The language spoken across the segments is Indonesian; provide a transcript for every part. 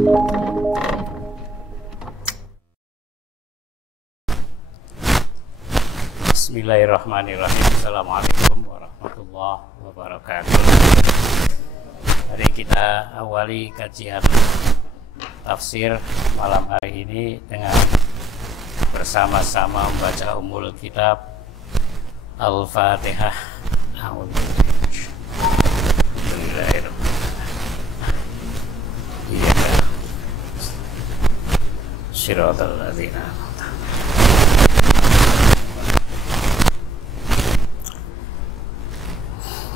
Bismillahirrahmanirrahim. Assalamualaikum warahmatullahi wabarakatuh. Mari kita awali kajian tafsir malam hari ini dengan bersama-sama membaca Ummul Kitab Al-Fatihah. Shiratal ladzina.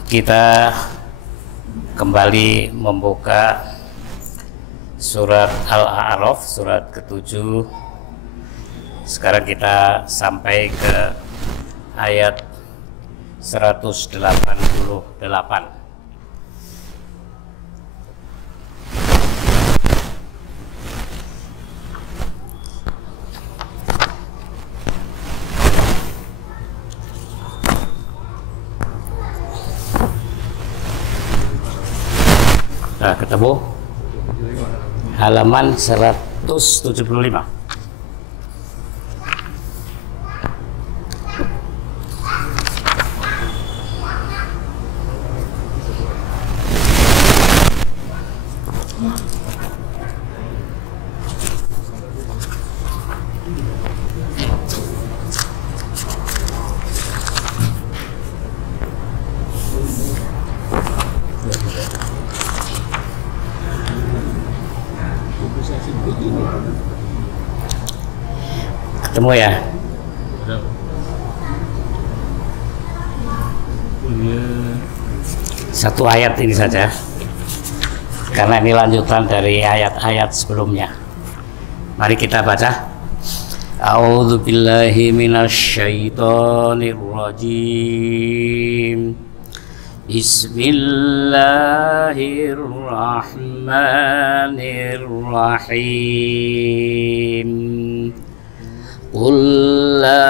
Kita kembali membuka surat Al-A'raf, surat ke-7. Sekarang kita sampai ke ayat 188. Nah, ketemu halaman 175. Ketemu ya? Satu ayat ini saja, karena ini lanjutan dari ayat-ayat sebelumnya. Mari kita baca. A'udzu billahi minasyaitonir rajim. Bismillahirrahmanirrahim. Qul la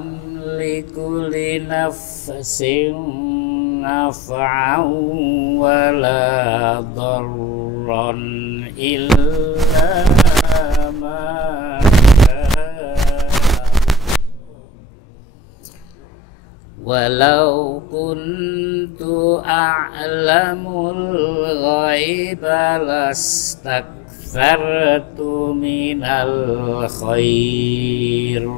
amliku li nafsin naf'an wa la darran illa ma walau kuntu a'lamul ghaiba lastakthartu minal khair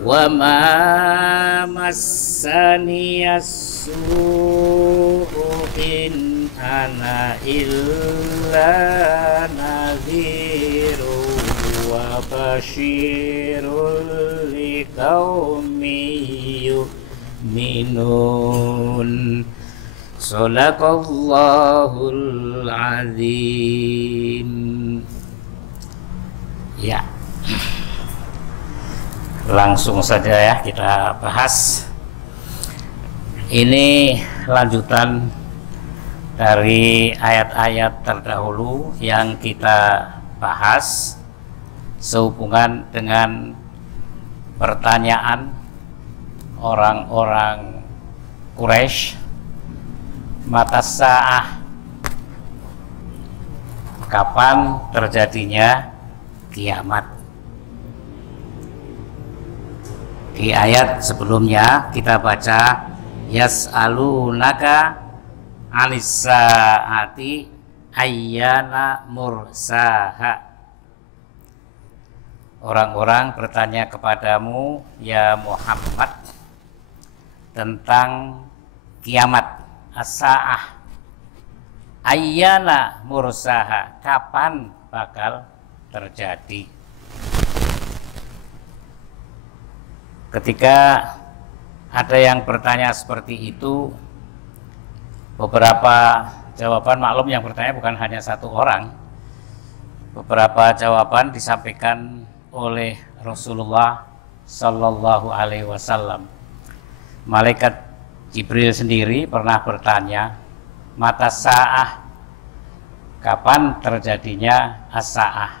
wa ma massani as-su'u in ana illa nadhirun wa basyirun liqaumin yu'minun. Shadaqallahul azim. Ya, langsung saja ya kita bahas. Ini lanjutan dari ayat-ayat terdahulu yang kita bahas sehubungan dengan pertanyaan orang-orang Quraisy, mata sa'ah, kapan terjadinya kiamat. Di ayat sebelumnya kita baca yas'alunaka 'anis sa'ati ayyana mursaha. Orang-orang bertanya kepadamu ya Muhammad tentang kiamat, as-sa'ah, ayyana mursaha, kapan bakal terjadi. Ketika ada yang bertanya seperti itu, beberapa jawaban, maklum yang bertanya bukan hanya satu orang, beberapa jawaban disampaikan oleh Rasulullah Sallallahu Alaihi Wasallam. Malaikat Jibril sendiri pernah bertanya, mata sa'ah, kapan terjadinya as-sa'ah,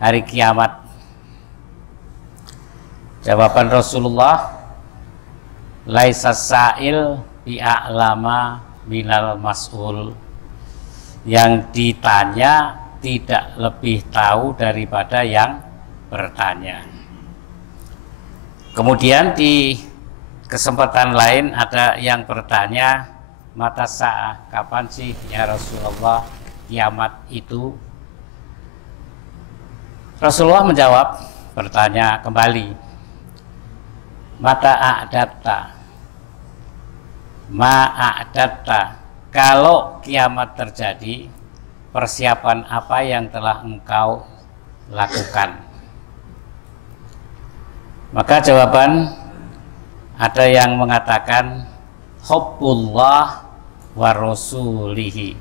hari kiamat. Jawaban Rasulullah, laisa sa'il bi'a'lama minal mas'ul. yang ditanya tidak lebih tahu daripada yang bertanya. Kemudian di kesempatan lain ada yang bertanya, mata sa'ah, kapan sih ya Rasulullah kiamat itu? Rasulullah menjawab, bertanya kembali, mata a'datta, ma'a'datta, kalau kiamat terjadi, persiapan apa yang telah engkau lakukan? Maka jawaban, ada yang mengatakan hubbullah wa rasulihi.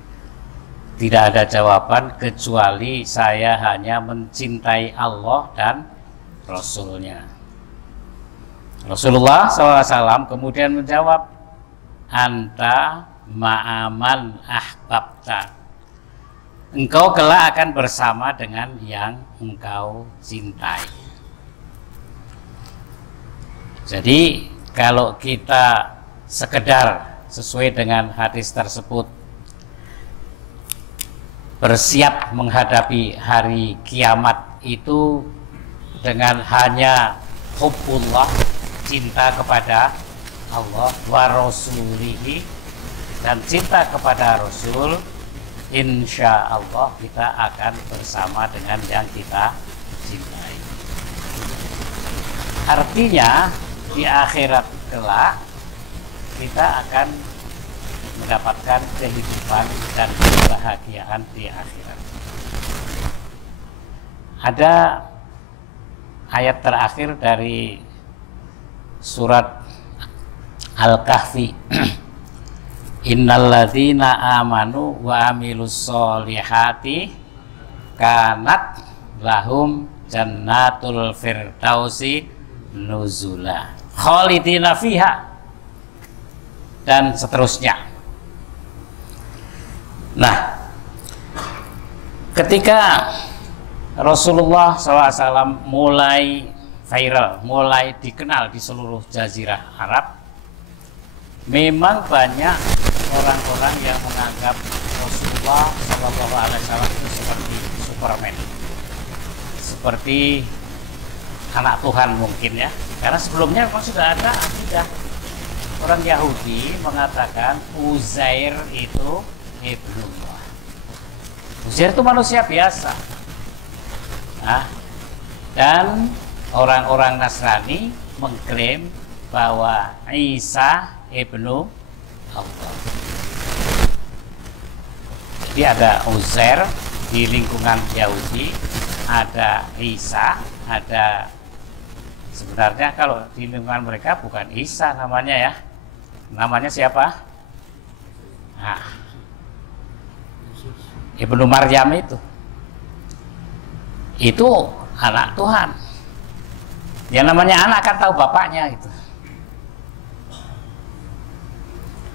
Tidak ada jawaban kecuali saya hanya mencintai Allah dan Rasulnya. Rasulullah SAW kemudian menjawab, anta ma'aman ahbabta, engkau kelak akan bersama dengan yang engkau cintai. Jadi kalau kita sekedar sesuai dengan hadis tersebut bersiap menghadapi hari kiamat itu dengan hanya hubbullah, cinta kepada Allah, wa rasulihi, dan cinta kepada Rasul, insya Allah kita akan bersama dengan yang kita cintai. Artinya di akhirat kelak kita akan mendapatkan kehidupan dan kebahagiaan di akhirat. Ada ayat terakhir dari surat Al-Kahfi, innalladzina amanu wa amilus solihati kanat lahum jannatul firdausi nuzula khalidina fiha, dan seterusnya. Nah, ketika Rasulullah SAW mulai viral, mulai dikenal di seluruh jazirah Arab, memang banyak orang-orang yang menganggap Rasulullah SAW itu seperti Superman, seperti anak Tuhan mungkin ya, karena sebelumnya memang sudah ada akidah orang Yahudi mengatakan Uzair itu ibnullah. Uzair itu manusia biasa. Nah, dan orang-orang Nasrani mengklaim bahwa Isa ibnu Allah. Jadi ada Uzair di lingkungan Yahudi, ada Isa, ada, sebenarnya kalau di lingkungan mereka bukan Isa namanya ya. Namanya siapa? Nah, Ibnu Maryam itu anak Tuhan. Yang namanya anak kan tahu bapaknya gitu.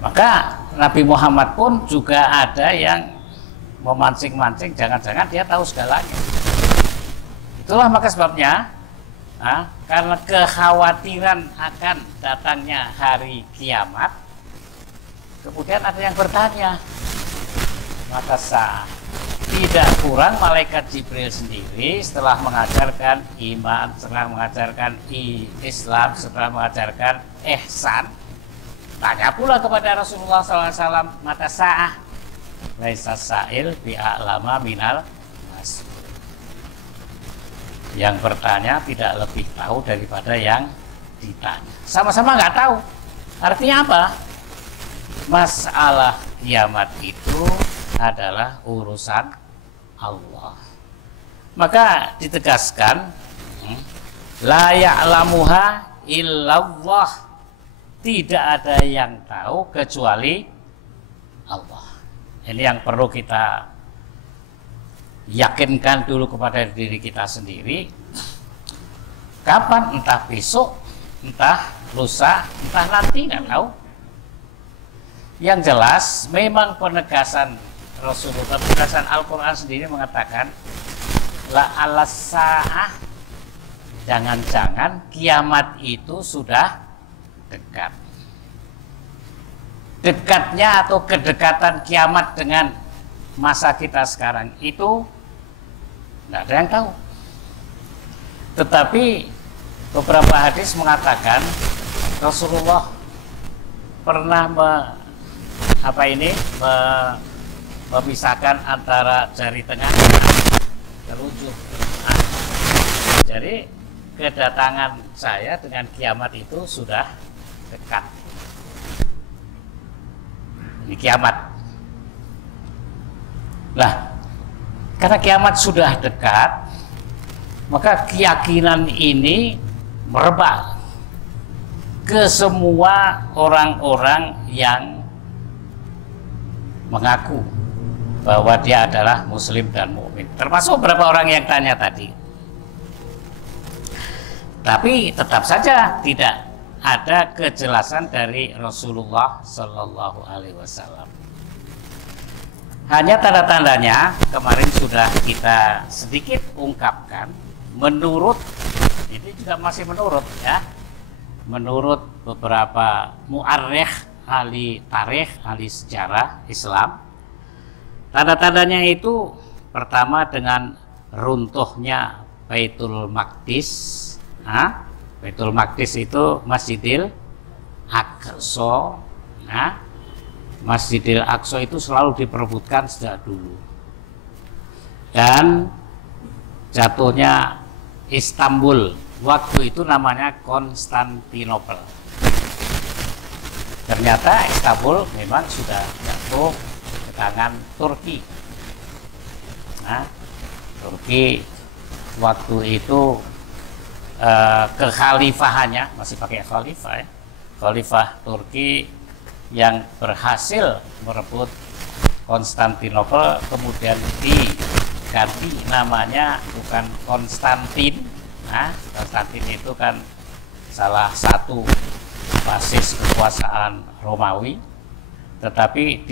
Maka Nabi Muhammad pun juga ada yang memancing-mancing, jangan-jangan dia tahu segalanya. Itulah maka sebabnya, karena kekhawatiran akan datangnya hari kiamat, kemudian ada yang bertanya, maka tidak kurang malaikat Jibril sendiri setelah mengajarkan iman, setelah mengajarkan Islam, setelah mengajarkan ihsan, tanya pula kepada Rasulullah SAW, mata sa'ah, laisa sa'il bi'a'lama minal mas'ul. Yang bertanya tidak lebih tahu daripada yang ditanya. Sama-sama nggak tahu. Artinya apa? Masalah kiamat itu adalah urusan Allah. Maka ditegaskan, la ya'lamuha illallah, tidak ada yang tahu kecuali Allah. Ini yang perlu kita yakinkan dulu kepada diri kita sendiri. Kapan? Entah besok, entah lusa, entah nanti, nggak tahu. Yang jelas memang penegasan Rasulullah, penegasan Al-Quran sendiri mengatakan la alas-sa'ah, jangan-jangan kiamat itu sudah dekat. Dekatnya atau kedekatan kiamat dengan masa kita sekarang itu tidak ada yang tahu. Tetapi beberapa hadis mengatakan Rasulullah pernah memisahkan antara jari tengah dan telunjuk. Nah, jadi kedatangan saya dengan kiamat itu sudah dekat. Ini kiamat. Nah, karena kiamat sudah dekat, maka keyakinan ini merebak ke semua orang-orang yang mengaku bahwa dia adalah muslim dan mukmin, termasuk beberapa orang yang tanya tadi. Tapi tetap saja tidak ada kejelasan dari Rasulullah Shallallahu Alaihi Wasallam. Hanya tanda-tandanya kemarin sudah kita sedikit ungkapkan. Menurut, ini juga masih menurut ya, menurut beberapa mu'arrikh, ahli tarikh, ahli sejarah Islam, tanda-tandanya itu pertama dengan runtuhnya Baitul Maqdis. Baitul Maqdis itu Masjidil Aqsa. Masjidil Aqsa itu selalu diperebutkan sejak dulu. Dan jatuhnya Istanbul, waktu itu namanya Konstantinopel. Ternyata Istanbul memang sudah jatuh ke tangan Turki. Turki waktu itu kekhalifahannya masih pakai khalifah ya. Khalifah Turki yang berhasil merebut Konstantinopel kemudian diganti namanya bukan Konstantin. Konstantin itu kan salah satu basis kekuasaan Romawi, tetapi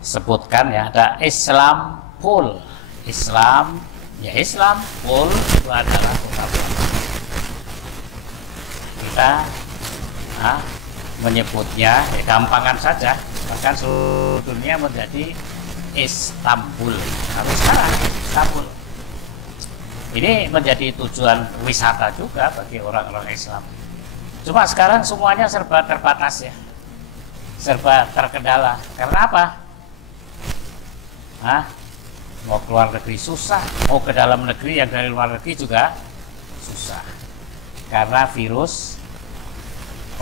disebutkan ya ada Islampol. Islam ya, Islampol itu adalah kota kita menyebutnya ya gampangan saja, bahkan seluruh dunia menjadi Istanbul. Tapi sekarang Istanbul ini menjadi tujuan wisata juga bagi orang-orang Islam. Cuma sekarang semuanya serba terbatas ya, serba terkendala. Karena apa? Mau keluar negeri susah, mau ke dalam negeri yang dari luar negeri juga susah. Karena virus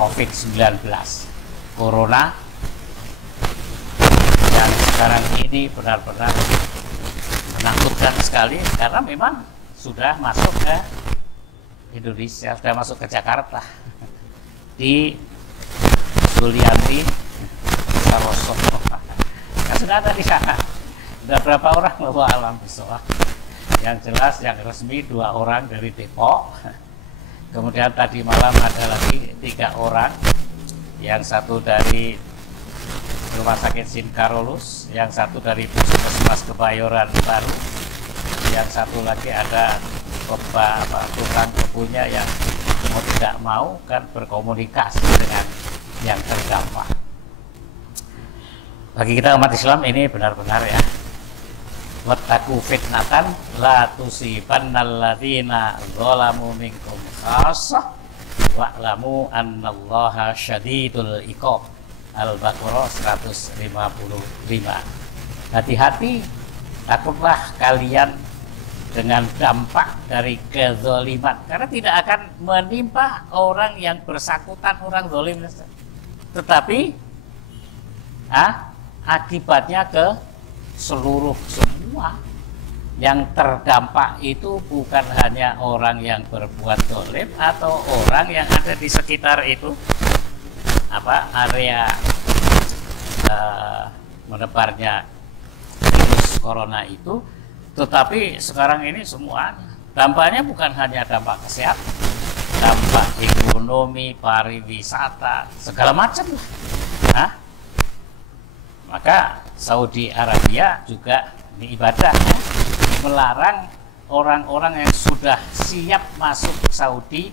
COVID-19, Corona, yang sekarang ini benar-benar menakutkan sekali karena memang sudah masuk ke Indonesia, sudah masuk ke Jakarta. Di Sulianti Saroso, kan sudah ada di sana. Sudah berapa orang bawa alam bisawah? Yang jelas yang resmi 2 orang dari Depok. Kemudian tadi malam ada lagi 3 orang, yang satu dari Rumah Sakit Sinkarolus, yang satu dari Puskesmas Kebayoran Baru, yang satu lagi ada tukang kebunnya yang mau tidak mau kan berkomunikasi dengan yang terdampak. Bagi kita umat Islam ini benar-benar ya, wattaqu fitnatan la tusibannal ladzina zalamu minkum khassah wa'lamu annallaha syadidul iqab. Al-Baqarah 155. Hati-hati, takutlah kalian dengan dampak dari kezaliman, karena tidak akan menimpa orang yang bersangkutan, orang zalim, tetapi akibatnya ke seluruh semua. Yang terdampak itu bukan hanya orang yang berbuat zalim atau orang yang ada di sekitar itu, area menebarnya virus corona itu, tetapi sekarang ini semua dampaknya bukan hanya dampak kesehatan, dampak ekonomi, pariwisata, segala macam lah. Maka Saudi Arabia juga ini ibadahnya melarang orang-orang yang sudah siap masuk Saudi,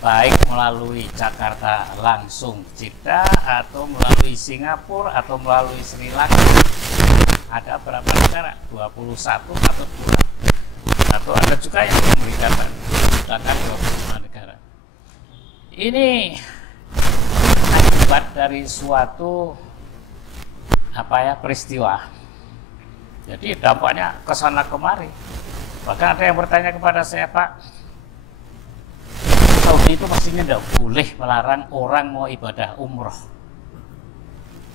baik melalui Jakarta langsung Jeddah atau melalui Singapura atau melalui Sri Lanka, ada berapa negara? 21 atau 2, atau ada juga yang memberikan sedangkan 25 negara. Ini akibat dari suatu peristiwa. Jadi dampaknya ke sana kemari. Bahkan ada yang bertanya kepada saya, Pak, Saudi itu pastinya tidak boleh melarang orang mau ibadah umroh.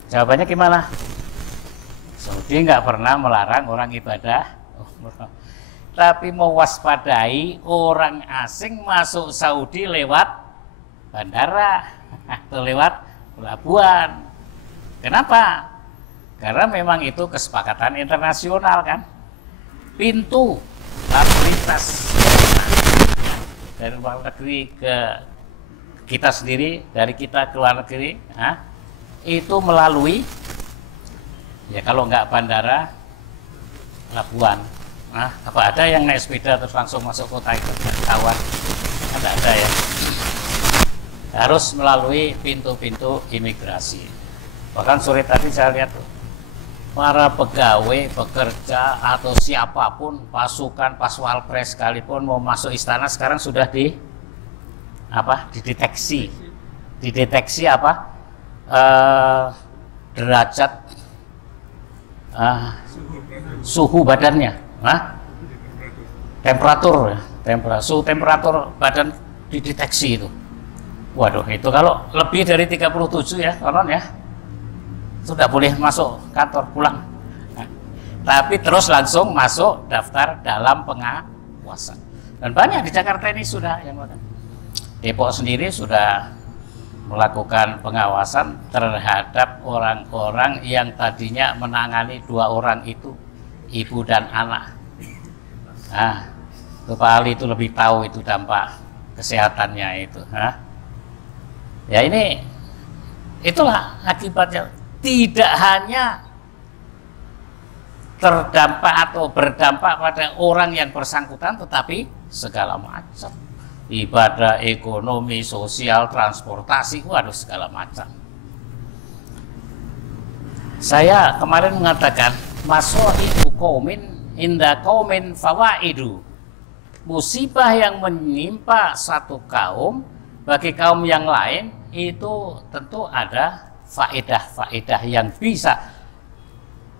Jawabannya gimana? Saudi nggak pernah melarang orang ibadah umroh, tapi mewaspadai orang asing masuk Saudi lewat bandara atau lewat pelabuhan. Kenapa? Karena memang itu kesepakatan internasional kan. Pintu lalu lintas dari luar negeri ke kita sendiri, dari kita ke luar negeri, itu melalui, ya kalau nggak bandara, pelabuhan. Apa ada yang naik sepeda terus langsung masuk kota itu? Kawan, ada ya. Harus melalui pintu-pintu imigrasi. Bahkan sore tadi saya lihat tuh, para pegawai, pekerja atau siapapun, pasukan, paswalpres sekalipun mau masuk istana sekarang sudah dideteksi derajat suhu badannya, suhu temperatur badan dideteksi itu. Waduh, itu kalau lebih dari 37 ya konon ya, sudah boleh masuk kantor, pulang. Tapi terus langsung masuk daftar dalam pengawasan. Dan banyak di Jakarta ini sudah yang melakukan. Depok sendiri sudah melakukan pengawasan terhadap orang-orang yang tadinya menangani 2 orang itu, ibu dan anak. Pak Ali itu lebih tahu itu dampak kesehatannya itu. Ya itulah akibatnya. Tidak hanya terdampak atau berdampak pada orang yang bersangkutan, tetapi segala macam. Ibadah, ekonomi, sosial, transportasi, waduh segala macam. Saya kemarin mengatakan, maso'ibu qaumin inda qaumin fawaidu. Musibah yang menimpa satu kaum, bagi kaum yang lain, itu tentu ada faedah-faedah yang bisa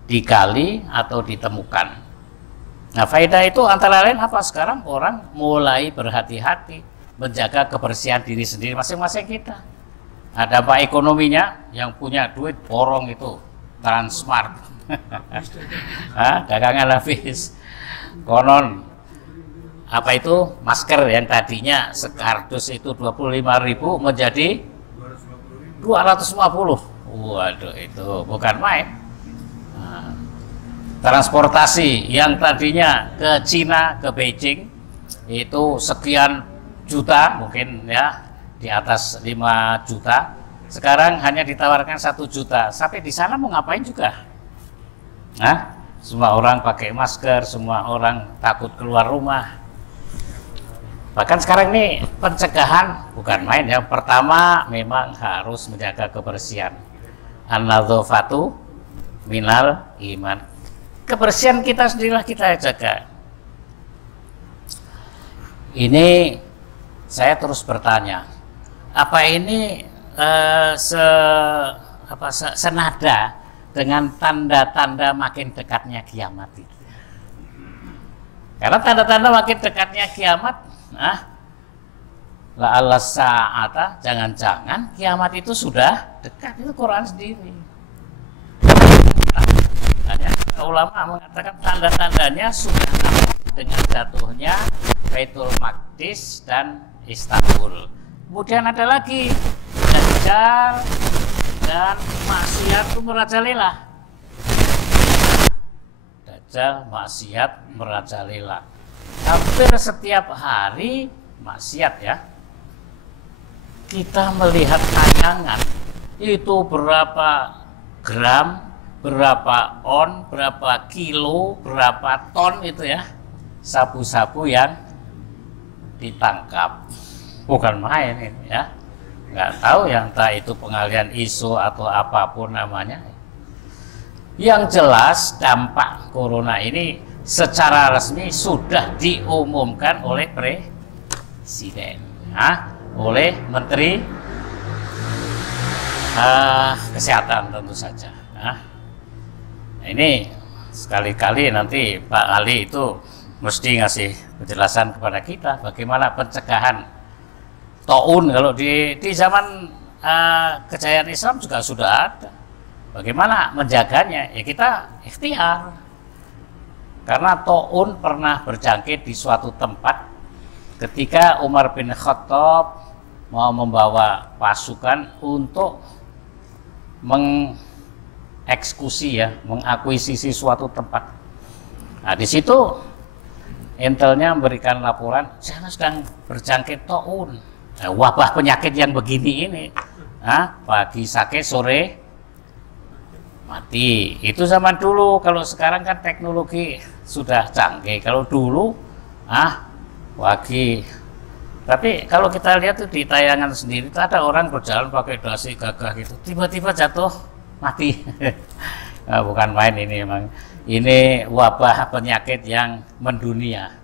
digali atau ditemukan. Nah, faedah itu antara lain apa? Sekarang orang mulai berhati-hati menjaga kebersihan diri sendiri masing-masing kita. Ada dampak ekonominya, yang punya duit borong itu Transmart, dagangan habis. Konon masker yang tadinya sekardus itu 25.000 menjadi 250. Waduh, itu bukan main. Transportasi yang tadinya ke Cina, ke Beijing itu sekian juta, mungkin ya di atas 5 juta, sekarang hanya ditawarkan 1 juta. Sampai di sana mau ngapain juga? Semua orang pakai masker, semua orang takut keluar rumah. Bahkan sekarang ini pencegahan bukan main ya. Pertama memang harus menjaga kebersihan. An-nadzafatu minal iman. Kebersihan kita sendirilah kita jaga. Ini saya terus bertanya, apa ini senada dengan tanda-tanda makin dekatnya kiamat itu? Karena tanda-tanda makin dekatnya kiamat, la'alla sa'ata, jangan-jangan kiamat itu sudah dekat. Itu Quran sendiri. Ulama mengatakan tanda-tandanya sudah nampak dengan jatuhnya Baitul Maqdis dan Istanbul. Kemudian ada lagi Dajjal dan maksiat itu merajalela. Dajjal, maksiat, merajalela. Hampir setiap hari maksiat ya. Kita melihat tayangan itu berapa gram, berapa on, berapa kilo, berapa ton itu ya, sabu-sabu yang ditangkap. Bukan main ini ya. Nggak tahu yang entah itu pengalian isu atau apapun namanya. Yang jelas dampak corona ini secara resmi sudah diumumkan oleh presiden, oleh menteri kesehatan tentu saja. Nah, ini sekali-kali nanti Pak Ali itu mesti ngasih penjelasan kepada kita bagaimana pencegahan taun. Kalau di zaman kejayaan Islam juga sudah ada. Bagaimana menjaganya? Ya kita ikhtiar. Karena taun pernah berjangkit di suatu tempat ketika Umar bin Khattab mau membawa pasukan untuk mengeksekusi, ya, mengakuisisi suatu tempat. Nah, di situ intelnya memberikan laporan, sana sedang berjangkit taun. Nah, wabah penyakit yang begini ini, pagi sakit, sore mati. Itu zaman dulu. Kalau sekarang kan teknologi sudah canggih. Kalau dulu, pagi. Tapi kalau kita lihat tuh di tayangan sendiri, ada orang berjalan pakai dasi gagah gitu, tiba-tiba jatuh mati. Nah, bukan main ini memang. Ini wabah penyakit yang mendunia,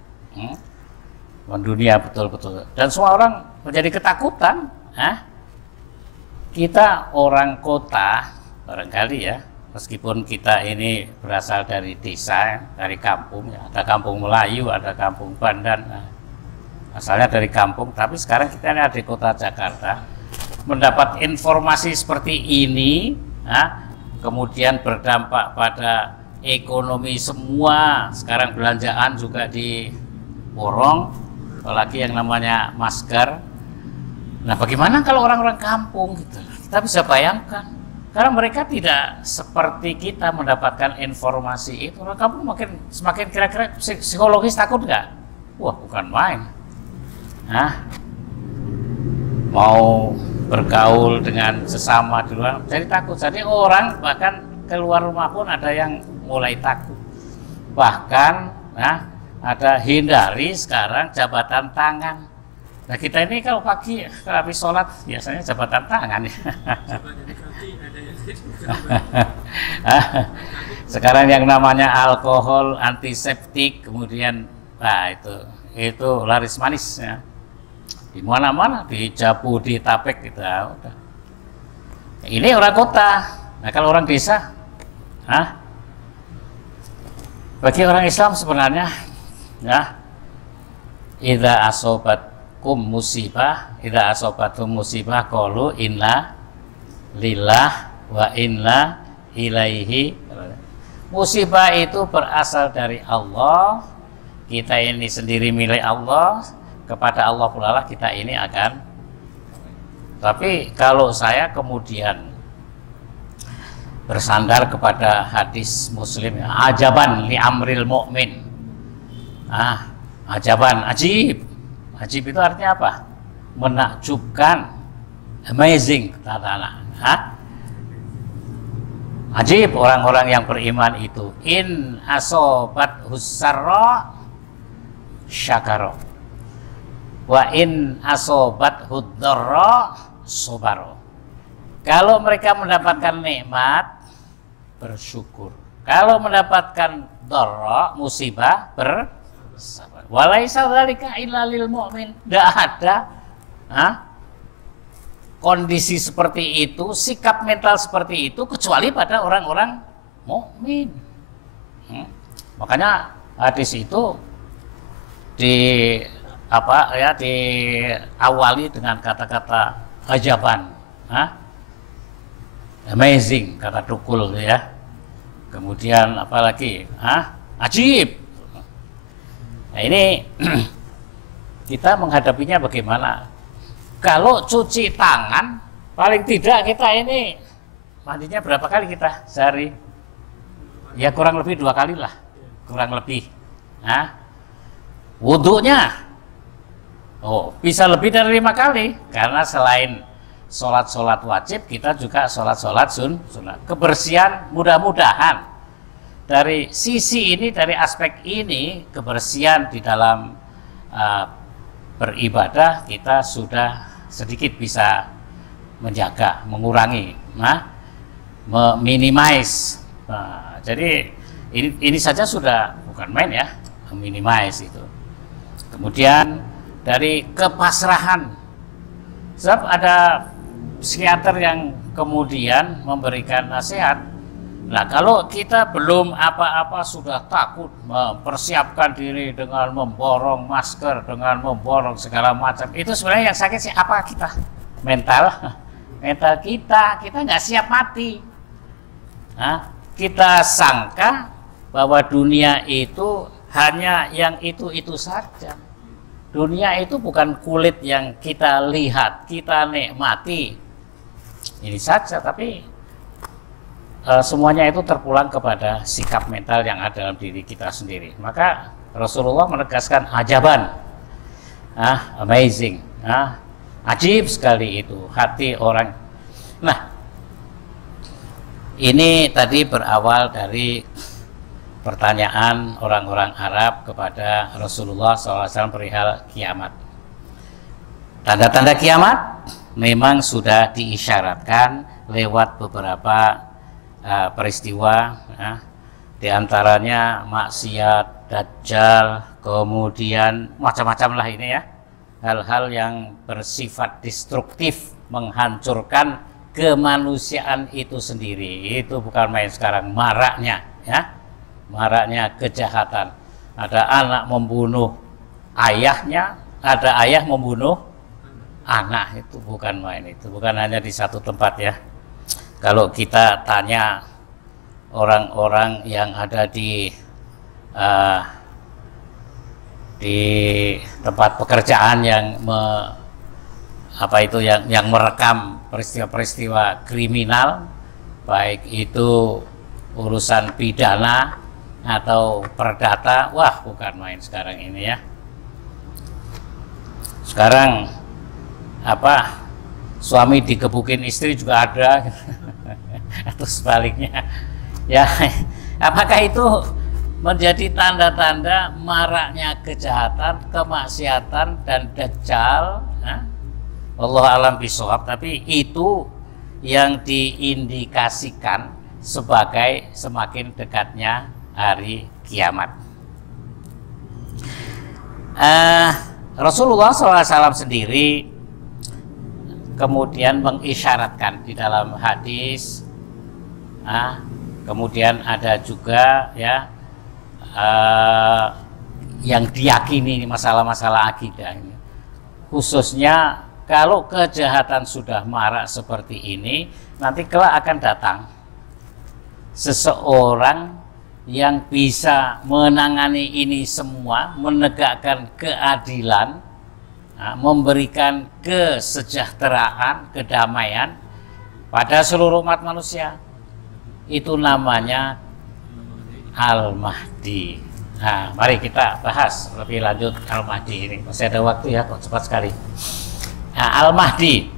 mendunia betul-betul. Dan semua orang menjadi ketakutan. Kita orang kota barangkali, ya, meskipun kita ini berasal dari desa, dari kampung, ya, ada kampung Melayu, ada kampung Bandan. Asalnya dari kampung, tapi sekarang kita ini ada di kota Jakarta, mendapat informasi seperti ini, kemudian berdampak pada ekonomi semua. Sekarang belanjaan juga diborong, apalagi yang namanya masker. Nah, bagaimana kalau orang-orang kampung gitu? Kita bisa bayangkan, karena mereka tidak seperti kita mendapatkan informasi itu. Orang kampung semakin kira-kira psikologis takut nggak? Wah, bukan main. Mau bergaul dengan sesama di luar jadi takut. Jadi orang bahkan keluar rumah pun ada yang mulai takut. Bahkan ada hindari sekarang jabatan tangan. Nah, kita ini kalau pagi habis sholat biasanya jabatan tangan, ya. Sekarang yang namanya alkohol, antiseptik, kemudian itu laris manis, ya. Di mana-mana, di Jabu, di Tapek, gitu. Udah. Ini orang kota. Nah, kalau orang desa, bagi orang Islam sebenarnya, ya, idza asobatkum musibah, idza asobatum musibah qalu inna lillah wa inna ilaihi. Musibah itu berasal dari Allah. Kita ini sendiri milik Allah. Kepada Allah pula lah kita ini akan. Tapi kalau saya kemudian bersandar kepada hadis Muslim, ajaban li amril mu'min. Ajaban, ajib. Ajib itu artinya apa? Menakjubkan, amazing, kata anak. Ajib orang-orang yang beriman itu. In asobat husarra syakaro, wa in asobat hudarra sobaro. Kalau mereka mendapatkan nikmat, bersyukur. Kalau mendapatkan darra, musibah, bersabar. Walaisa dzalika illa lil mu'min. Tidak ada kondisi seperti itu, sikap mental seperti itu kecuali pada orang-orang mukmin. Makanya hadis itu diawali dengan kata-kata ajaban, amazing, kata Tukul, ya. Kemudian apalagi, ajib. Nah, ini kita menghadapinya bagaimana? Kalau cuci tangan, paling tidak kita ini mandinya berapa kali kita sehari? Ya kurang lebih 2 kali lah, kurang lebih. Wudhunya, bisa lebih dari 5 kali, karena selain sholat-sholat wajib, kita juga sholat-sholat sunnah. Kebersihan mudah-mudahan dari sisi ini, dari aspek ini, kebersihan di dalam beribadah kita sudah sedikit bisa menjaga, mengurangi, meminimize jadi ini saja sudah bukan main ya, minimize itu. Kemudian dari kepasrahan, sebab ada psikiater yang kemudian memberikan nasihat. Nah, kalau kita belum apa-apa sudah takut mempersiapkan diri dengan memborong masker, dengan memborong segala macam, itu sebenarnya yang sakit sih apa kita? Mental kita nggak siap mati. Nah, kita sangka bahwa dunia itu hanya yang itu saja. Dunia itu bukan kulit yang kita lihat, kita nikmati ini saja, tapi semuanya itu terpulang kepada sikap mental yang ada dalam diri kita sendiri. Maka Rasulullah menegaskan ajaban, amazing, ajib sekali itu hati orang. Nah, ini tadi berawal dari pertanyaan orang-orang Arab kepada Rasulullah SAW perihal kiamat. Tanda-tanda kiamat memang sudah diisyaratkan lewat beberapa peristiwa, di antaranya maksiat, dajjal, kemudian macam-macam lah ini ya, hal-hal yang bersifat destruktif, menghancurkan kemanusiaan itu sendiri. Itu bukan main sekarang, maraknya ya. Maraknya kejahatan. Ada anak membunuh ayahnya, ada ayah membunuh anak. Itu bukan main, itu bukan hanya di satu tempat ya. Kalau kita tanya orang-orang yang ada di tempat pekerjaan yang yang merekam peristiwa-peristiwa kriminal, baik itu urusan pidana atau perdata, wah bukan main sekarang ini ya. Sekarang suami digebukin istri juga ada atau sebaliknya ya. Apakah itu menjadi tanda-tanda maraknya kejahatan, kemaksiatan dan dajjal? Allah alam bisawab, tapi itu yang diindikasikan sebagai semakin dekatnya hari kiamat. Rasulullah SAW sendiri kemudian mengisyaratkan di dalam hadis, kemudian ada juga ya yang diyakini masalah-masalah akidah ini, khususnya kalau kejahatan sudah marak seperti ini, nanti kelak akan datang seseorang yang bisa menangani ini semua, menegakkan keadilan, memberikan kesejahteraan, kedamaian pada seluruh umat manusia. Itu namanya Al-Mahdi. Nah, mari kita bahas lebih lanjut Al-Mahdi ini. Masih ada waktu ya, kok cepat sekali. Nah, Al-Mahdi,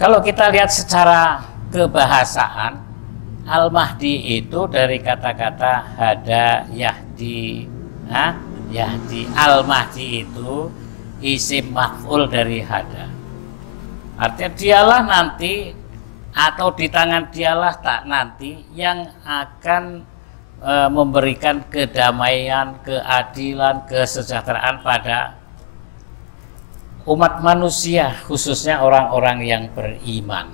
kalau kita lihat secara kebahasaan, Al-Mahdi itu dari kata-kata hada yahdi. Yahdi, Al-Mahdi itu isim maf'ul dari hada. Artinya dialah nanti, atau di tangan dialah tak nanti, yang akan memberikan kedamaian, keadilan, kesejahteraan pada umat manusia, khususnya orang-orang yang beriman.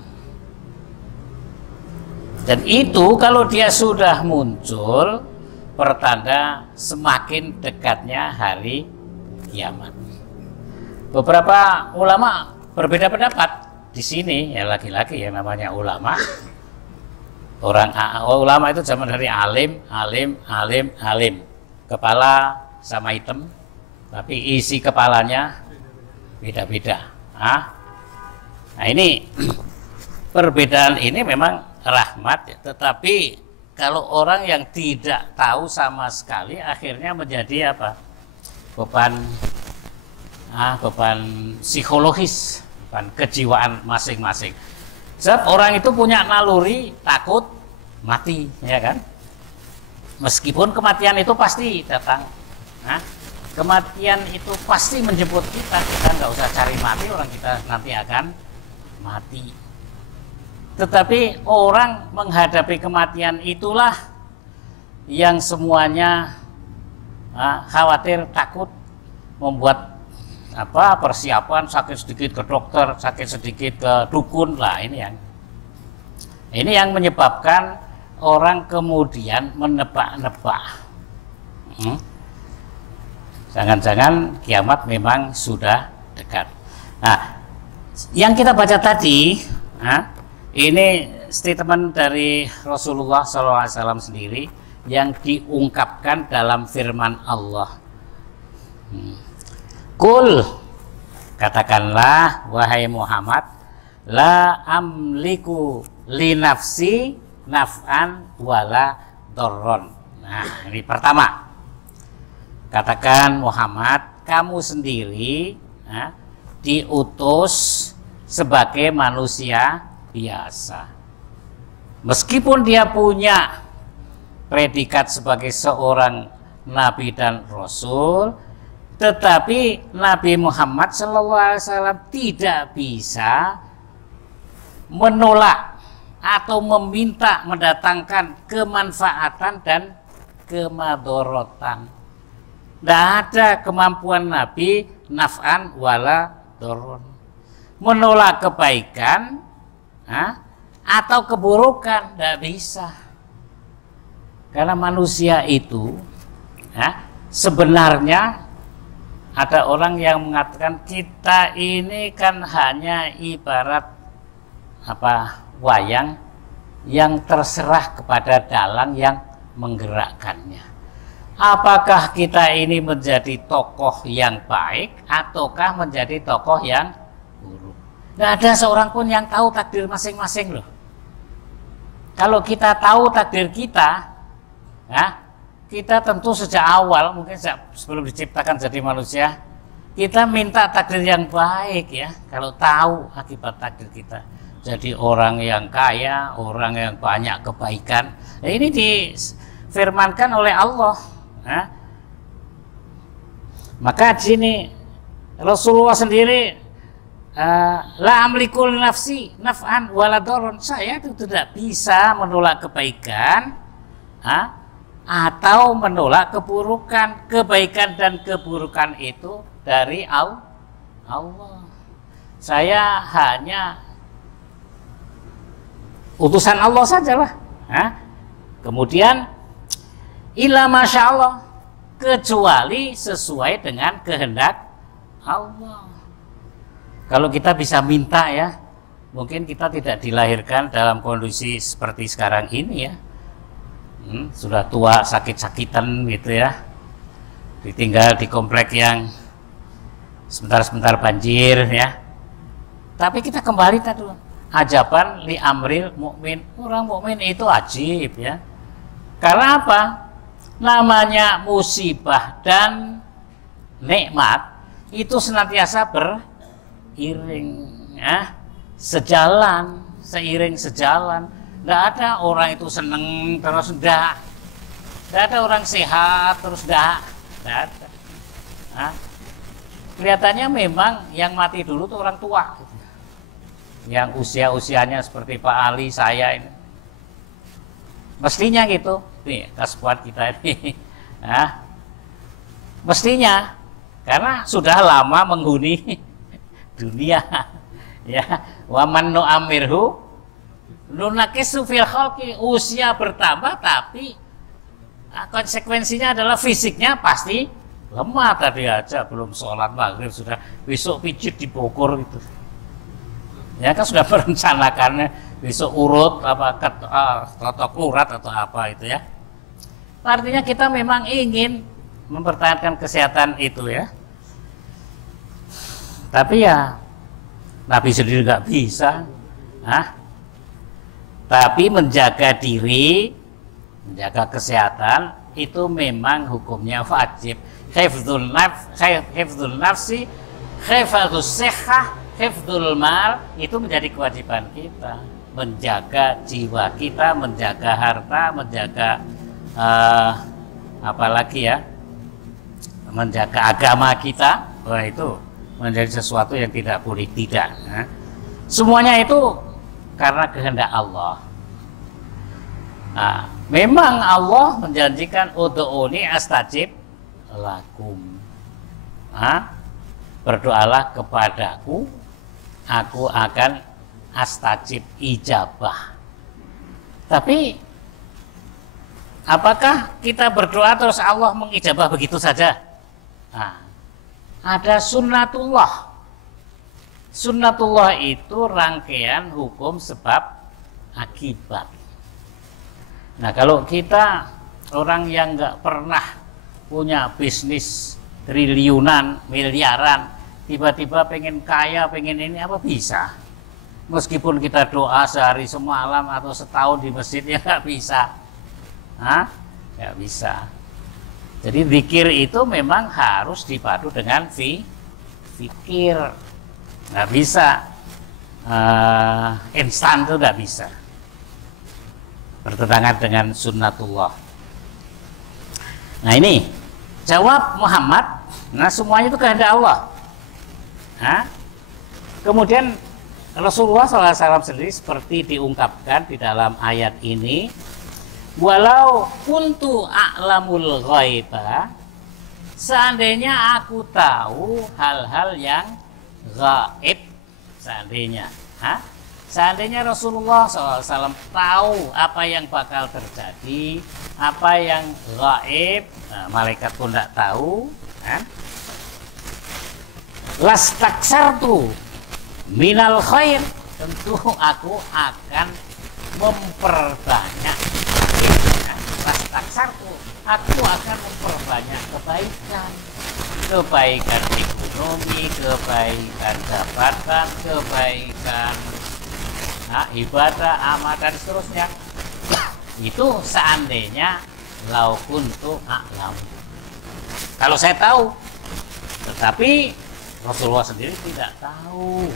Dan itu kalau dia sudah muncul, pertanda semakin dekatnya hari kiamat. Beberapa ulama berbeda pendapat di sini, ya lagi-lagi yang namanya ulama. Ulama itu zaman dari alim, kepala sama hitam, tapi isi kepalanya beda-beda. Nah ini perbedaan ini memang rahmat, tetapi kalau orang yang tidak tahu sama sekali, akhirnya menjadi beban psikologis, beban kejiwaan masing-masing. Sebab orang itu punya naluri takut mati, ya kan? Meskipun kematian itu pasti datang, kematian itu pasti menjemput kita nggak usah cari mati, orang kita nanti akan mati. Tetapi orang menghadapi kematian itulah yang semuanya khawatir, takut, membuat persiapan, sakit sedikit ke dokter, sakit sedikit ke dukun lah. Ini yang menyebabkan orang kemudian menebak-nebak. Jangan-jangan kiamat memang sudah dekat. Nah, yang kita baca tadi, ini statement dari Rasulullah SAW sendiri yang diungkapkan dalam firman Allah. Kul, katakanlah wahai Muhammad, la amliku li nafsi naf'an wala dorron. Nah, ini pertama. Katakan Muhammad, kamu sendiri diutus sebagai manusia biasa. Meskipun dia punya predikat sebagai seorang nabi dan rasul, tetapi Nabi Muhammad SAW tidak bisa menolak atau meminta mendatangkan kemanfaatan dan kemadorotan. Tidak ada kemampuan Nabi naf'an wala dorron, menolak kebaikan atau keburukan, tidak bisa. Karena manusia itu sebenarnya ada orang yang mengatakan kita ini kan hanya ibarat wayang yang terserah kepada dalang yang menggerakkannya. Apakah kita ini menjadi tokoh yang baik ataukah menjadi tokoh yang buruk? Tidak ada seorang pun yang tahu takdir masing-masing loh. Kalau kita tahu takdir kita, kita tentu sejak awal, mungkin sebelum diciptakan jadi manusia, kita minta takdir yang baik ya. Kalau tahu akibat takdir kita, jadi orang yang kaya, orang yang banyak kebaikan. Nah, ini difirmankan oleh Allah. Maka di sini Rasulullah sendiri, la amliku li nafsi naf'an wala dorron. Saya itu tidak bisa menolak kebaikan atau menolak keburukan. Kebaikan dan keburukan itu dari Allah. Saya hanya utusan Allah sajalah. Kemudian illa masya Allah, kecuali sesuai dengan kehendak Allah. Kalau kita bisa minta ya, mungkin kita tidak dilahirkan dalam kondisi seperti sekarang ini ya. Sudah tua, sakit-sakitan gitu ya, ditinggal di komplek yang sebentar-sebentar banjir ya. Tapi kita kembali tadi, ajaban li amril mukmin, orang mukmin itu ajib ya. Karena apa? Namanya musibah dan nikmat itu senantiasa beriring ya, seiring sejalan. Tidak ada orang itu seneng terus tidak ada orang sehat terus tidak ada. Kelihatannya memang yang mati dulu tuh orang tua, yang usianya seperti Pak Ali, saya ini, mestinya gitu nih kasbuat kita ini. Mestinya, karena sudah lama menghuni dunia ya. Waman nu'amirhu nunakisu fil khalqi, usia bertambah tapi konsekuensinya adalah fisiknya pasti lemah. Tadi aja belum sholat maghrib sudah besok pijit di Bogor itu ya, kan sudah merencanakannya besok urut totok urat atau apa itu ya. Artinya kita memang ingin mempertahankan kesehatan itu ya, tapi ya Nabi sendiri nggak bisa. Tapi menjaga diri, menjaga kesehatan itu memang hukumnya wajib. Hifdzul nafsi, hifdzul sihah, hifdzul mal, itu menjadi kewajiban kita. Menjaga jiwa kita, menjaga harta, menjaga apalagi ya, menjaga agama kita. Wah, itu menjadi sesuatu yang tidak boleh tidak. Semuanya itu karena kehendak Allah. Memang Allah menjanjikan ud'uni astajib lakum. Berdoalah kepadaku, aku akan astajib ijabah. Tapi apakah kita berdoa terus Allah mengijabah begitu saja? Ada sunnatullah. Sunnatullah itu rangkaian hukum sebab akibat. Nah, kalau kita orang yang nggak pernah punya bisnis triliunan, miliaran, tiba-tiba pengen kaya, pengen ini, apa bisa? Meskipun kita doa sehari semalam atau setahun di masjid, ya nggak bisa. Nggak bisa. Jadi zikir itu memang harus dipadu dengan fikir. Nggak bisa instan, itu nggak bisa. Bertentangan dengan sunnatullah. Nah, ini jawab Muhammad. Nah, semuanya itu kehendak Allah. Kemudian Rasulullah SAW sendiri seperti diungkapkan di dalam ayat ini, walau kuntu a'lamul ghaiba, seandainya aku tahu hal-hal yang gaib, seandainya Rasulullah SAW tahu apa yang bakal terjadi, apa yang gaib, malaikat pun tidak tahu, lastaksartu minal khair, tentu aku akan memperbanyak, lastaksartu, aku akan memperbanyak kebaikan ekonomi, kebaikan jabatan, kebaikan ibadah, amal, dan seterusnya. Itu seandainya lau kuntu a'lam, kalau saya tahu. Tetapi Rasulullah sendiri tidak tahu.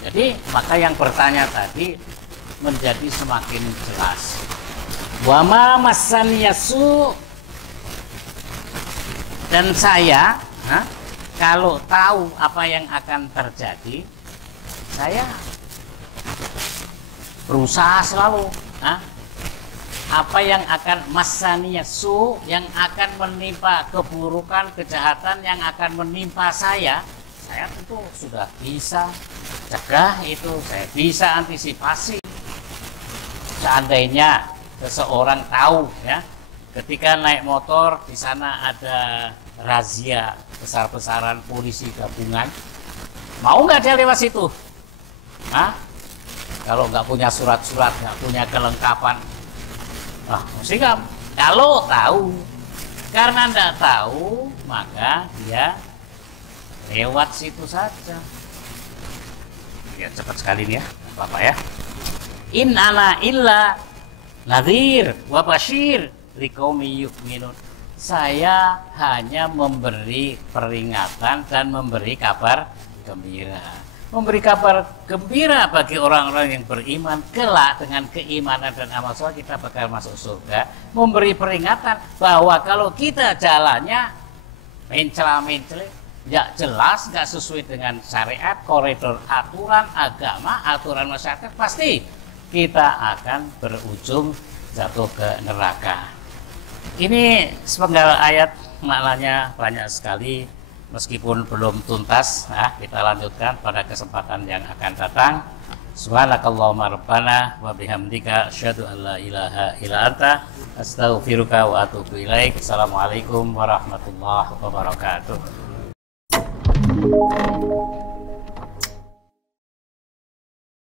Jadi maka yang bertanya tadi menjadi semakin jelas. Wa ma massani yasu, dan saya kalau tahu apa yang akan terjadi, saya berusaha selalu apa yang akan masaniyah su, yang akan menimpa keburukan, kejahatan yang akan menimpa saya tentu sudah bisa cegah itu, saya bisa antisipasi. Seandainya seseorang tahu ketika naik motor di sana ada razia besar-besaran polisi gabungan, mau nggak dia lewat situ? Kalau nggak punya surat-surat, nggak punya kelengkapan, mesti nggak. Kalau tahu, karena nggak tahu, maka dia lewat situ saja. Ya, cepat sekali nih ya, Bapak ya. In ana illa nadhir wa basyir liqaumi yu'minun. Saya hanya memberi peringatan dan memberi kabar gembira. Memberi kabar gembira bagi orang-orang yang beriman, kelak dengan keimanan dan amal soleh kita bakal masuk surga. Memberi peringatan bahwa kalau kita jalannya mencela-mencela, nggak jelas, nggak sesuai dengan syariat, koridor aturan agama, aturan masyarakat, pasti kita akan berujung jatuh ke neraka. Ini sepenggal ayat, maknanya banyak sekali. Meskipun belum tuntas, kita lanjutkan pada kesempatan yang akan datang. Subhanakallahumma rabbana wa bihamdika asyhadu an la ilaha illa anta astaghfiruka wa atubu ilaik. Assalamualaikum warahmatullahi wabarakatuh.